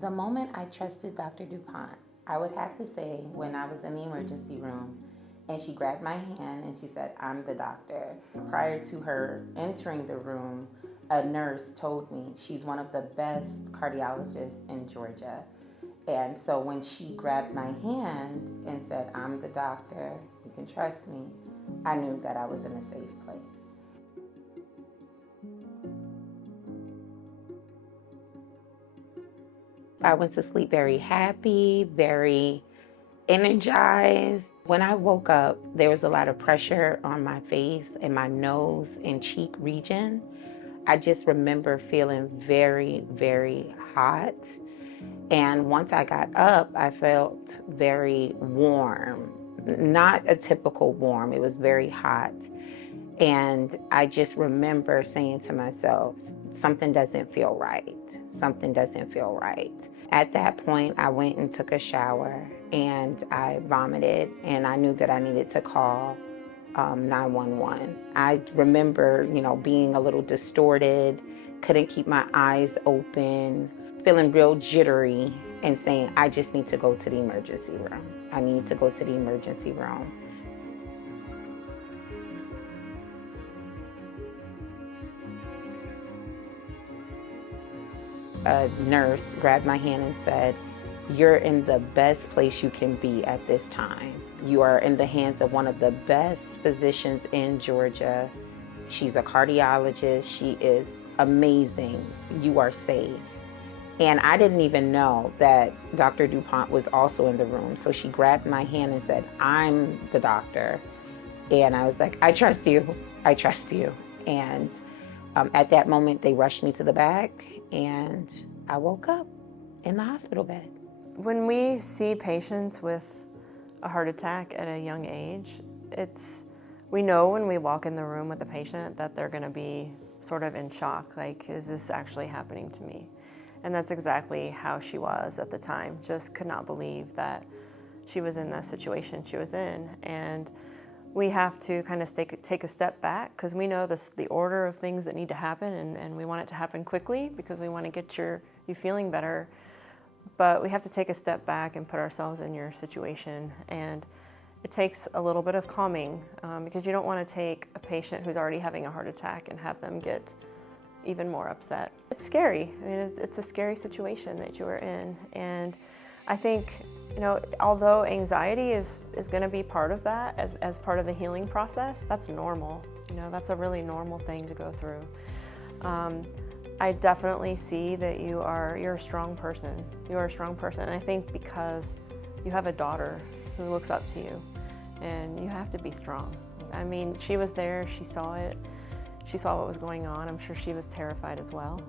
The moment I trusted Dr. DuPont, I would have to say when I was in the emergency room and she grabbed my hand and she said, "I'm the doctor." Prior to her entering the room, a nurse told me she's one of the best cardiologists in Georgia. And so when she grabbed my hand and said, "I'm the doctor, you can trust me," I knew that I was in a safe place. I went to sleep very happy, very energized. When I woke up, there was a lot of pressure on my face and my nose and cheek region. I just remember feeling very, very hot. And once I got up, I felt very warm, not a typical warm, it was very hot. And I just remember saying to myself, something doesn't feel right. Something doesn't feel right. At that point, I went and took a shower and I vomited, and I knew that I needed to call 911. I remember, being a little distorted, couldn't keep my eyes open, feeling real jittery, and saying, I just need to go to the emergency room. I need to go to the emergency room. A nurse grabbed my hand and said, "You're in the best place you can be at this time. You are in the hands of one of the best physicians in Georgia. She's a cardiologist. She is amazing. You are safe." And I didn't even know that Dr. DuPont was also in the room. So she grabbed my hand and said, "I'm the doctor." And I was like, "I trust you. I trust you." And at that moment, they rushed me to the back and I woke up in the hospital bed. When we see patients with a heart attack at a young age, we know when we walk in the room with the patient that they're going to be sort of in shock, like, is this actually happening to me? And that's exactly how she was at the time. Just could not believe that she was in the situation she was in. And we have to kind of take a step back because we know the order of things that need to happen, and we want it to happen quickly because we want to get you feeling better. But we have to take a step back and put ourselves in your situation. And it takes a little bit of calming because you don't want to take a patient who's already having a heart attack and have them get even more upset. It's scary. I mean, it's a scary situation that you are in. And I think, although anxiety is going to be part of that as part of the healing process, that's normal. That's a really normal thing to go through. I definitely see that you're a strong person. You are a strong person. And I think because you have a daughter who looks up to you, and you have to be strong. I mean, she was there, she saw it. She saw what was going on. I'm sure she was terrified as well.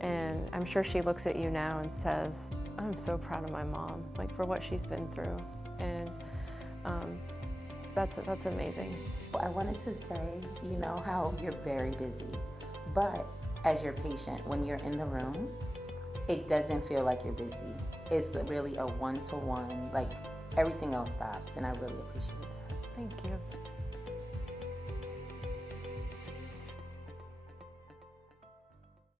And I'm sure she looks at you now and says, "I'm so proud of my mom, like, for what she's been through." And that's amazing. I wanted to say, how you're very busy, but as your patient, when you're in the room, it doesn't feel like you're busy. It's really a one-to-one, like everything else stops, and I really appreciate that. Thank you.